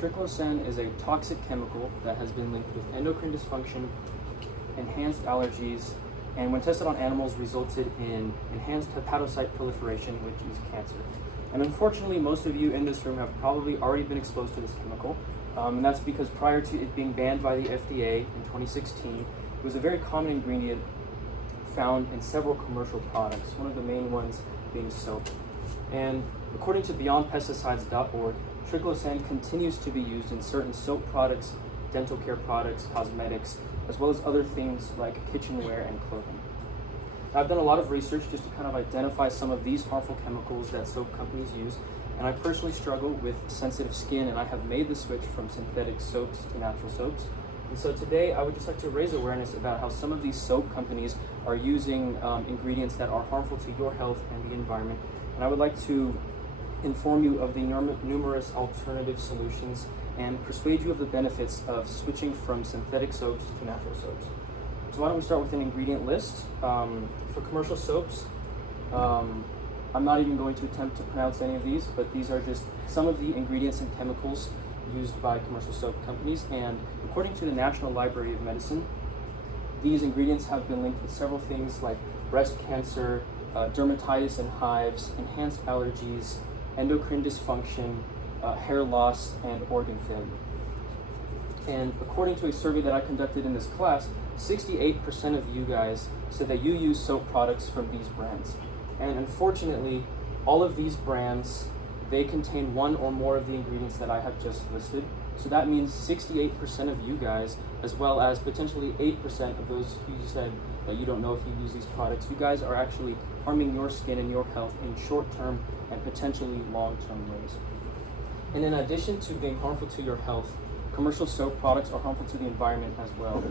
Triclosan is a toxic chemical that has been linked with endocrine dysfunction, enhanced allergies, and when tested on animals resulted in enhanced hepatocyte proliferation, which is cancer. And unfortunately, most of you in this room have probably already been exposed to this chemical, and that's because prior to it being banned by the FDA in 2016, it was a very common ingredient found in several commercial products, one of the main ones being soap. And according to beyondpesticides.org, triclosan continues to be used in certain soap products, dental care products, cosmetics, as well as other things like kitchenware and clothing. Now, I've done a lot of research just to kind of identify some of these harmful chemicals that soap companies use, and I personally struggle with sensitive skin, and I have made the switch from synthetic soaps to natural soaps. And so today I would just like to raise awareness about how some of these soap companies are using ingredients that are harmful to your health and the environment. And I would like to inform you of the numerous alternative solutions and persuade you of the benefits of switching from synthetic soaps to natural soaps. So why don't we start with an ingredient list. For commercial soaps, I'm not even going to attempt to pronounce any of these, but these are just some of the ingredients and chemicals used by commercial soap companies. And according to the National Library of Medicine, these ingredients have been linked with several things like breast cancer, dermatitis and hives, enhanced allergies, endocrine dysfunction, hair loss, and organ failure. And according to a survey that I conducted in this class, 68% of you guys said that you use soap products from these brands. And unfortunately, all of these brands, they contain one or more of the ingredients that I have just listed. So that means 68% of you guys, as well as potentially 8% of those who said that you don't know if you use these products, you guys are actually harming your skin and your health in short-term and potentially long-term ways. And in addition to being harmful to your health, commercial soap products are harmful to the environment as well.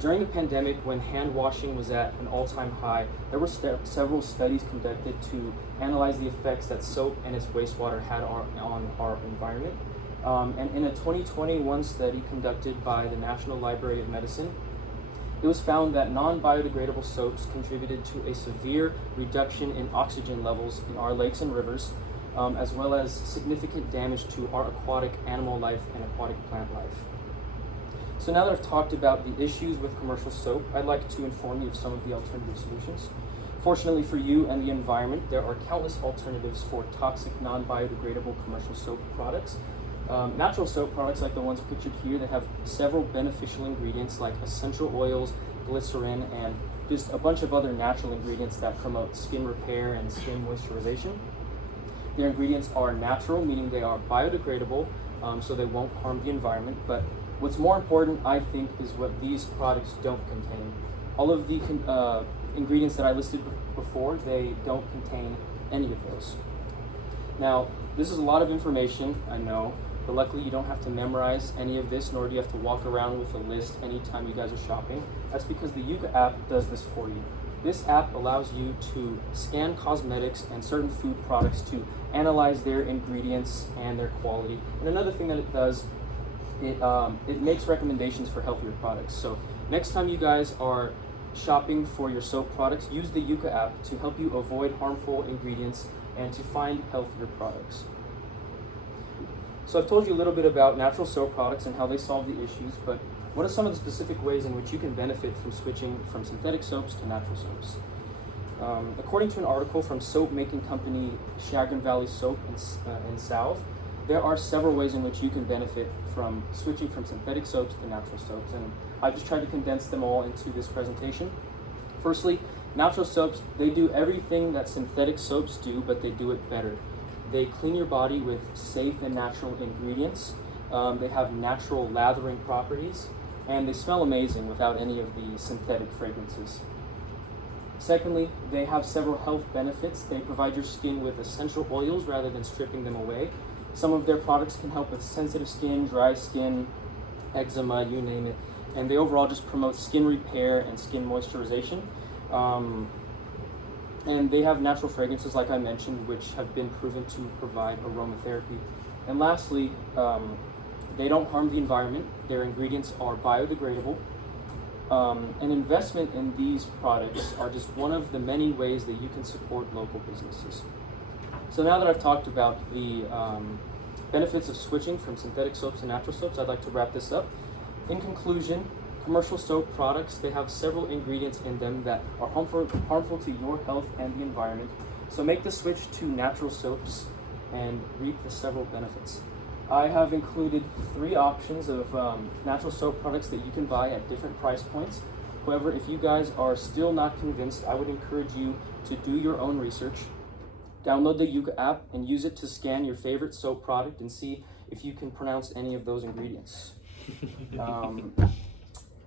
During the pandemic, when hand washing was at an all-time high, there were several studies conducted to analyze the effects that soap and its wastewater had on our environment. And in a 2021 study conducted by the National Library of Medicine, it was found that non-biodegradable soaps contributed to a severe reduction in oxygen levels in our lakes and rivers, as well as significant damage to our aquatic animal life and aquatic plant life. So now that I've talked about the issues with commercial soap, I'd like to inform you of some of the alternative solutions. Fortunately for you and the environment, there are countless alternatives for toxic non-biodegradable commercial soap products. Natural soap products like the ones pictured here, they have several beneficial ingredients like essential oils, glycerin, and just a bunch of other natural ingredients that promote skin repair and skin moisturization. Their ingredients are natural, meaning they are biodegradable, so they won't harm the environment. But what's more important, I think, is what these products don't contain. All of the ingredients that I listed before, they don't contain any of those. Now, this is a lot of information, I know, but luckily you don't have to memorize any of this, nor do you have to walk around with a list anytime you guys are shopping. That's because the Yuka app does this for you. This app allows you to scan cosmetics and certain food products to analyze their ingredients and their quality. And another thing that it does, it makes recommendations for healthier products. So next time you guys are shopping for your soap products, use the Yuka app to help you avoid harmful ingredients and to find healthier products. So I've told you a little bit about natural soap products and how they solve the issues, but what are some of the specific ways in which you can benefit from switching from synthetic soaps to natural soaps? According to an article from soap making company Chagrin Valley Soap in South, there are several ways in which you can benefit from switching from synthetic soaps to natural soaps, and I've just tried to condense them all into this presentation. Firstly, natural soaps, they do everything that synthetic soaps do, but they do it better. They clean your body with safe and natural ingredients. They have natural lathering properties, and they smell amazing without any of the synthetic fragrances. Secondly, they have several health benefits. They provide your skin with essential oils rather than stripping them away. Some of their products can help with sensitive skin, dry skin, eczema, you name it. And they overall just promote skin repair and skin moisturization. And they have natural fragrances, like I mentioned, which have been proven to provide aromatherapy. And lastly, they don't harm the environment. Their ingredients are biodegradable. An investment in these products are just one of the many ways that you can support local businesses. So now that I've talked about the benefits of switching from synthetic soaps to natural soaps, I'd like to wrap this up. In conclusion, commercial soap products, they have several ingredients in them that are harmful to your health and the environment. So make the switch to natural soaps and reap the several benefits. I have included 3 options of natural soap products that you can buy at different price points. However, if you guys are still not convinced, I would encourage you to do your own research. Download the Yuka app and use it to scan your favorite soap product and see if you can pronounce any of those ingredients.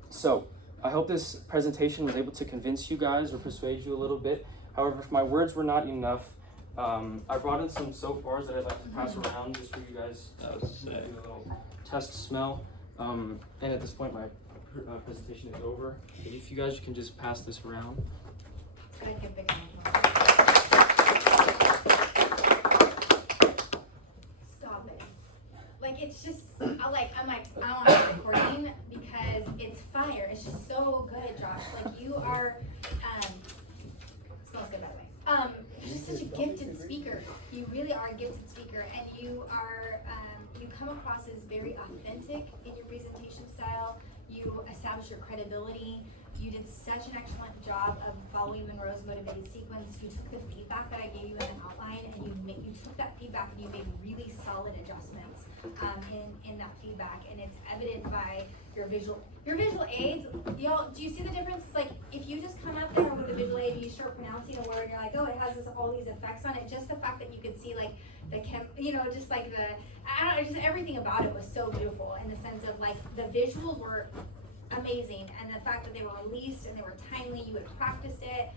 So, I hope this presentation was able to convince you guys or persuade you a little bit. However, if my words were not enough, I brought in some soap bars that I'd like to pass around just for you guys to do a little test smell. And at this point, my presentation is over. If you guys can just pass this around. Stop it. Like, it's just, I'm like, I want to recording because it's fire. It's just so good, Josh. Like, you are, smells good, by the way. You're just such a gifted speaker. You really are a gifted speaker, and you are, you come across as very authentic in your presentation style. You establish your credibility. You did such an excellent job of following Monroe's motivated sequence. You took the feedback that I gave you in an outline, and you took that feedback and you made really solid adjustments in that feedback, and it's evident by your visual aids. Y'all, do you see the difference? It's like if you just come up there with a visual aid and you start pronouncing a word, and you're like, oh, it has all these effects on it. Just the fact that you could see like just like just everything about it was so beautiful in the sense of like the visuals were amazing, and the fact that they were released and they were timely, you had practiced it.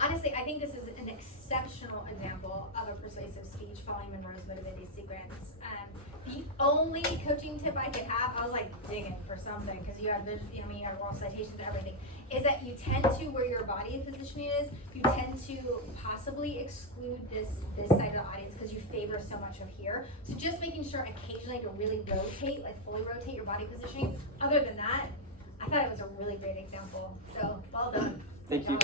Honestly, I think this is an exceptional example of a persuasive speech following Monroe's motivated sequence. The only coaching tip I could have, I was like digging for something because you had you had raw citations and everything, is that you tend to, where your body positioning is, you tend to possibly exclude this side of the audience because you favor so much of here. So just making sure occasionally to really rotate, like fully rotate your body positioning. Other than that, I thought it was a really great example. So well done. Thank you.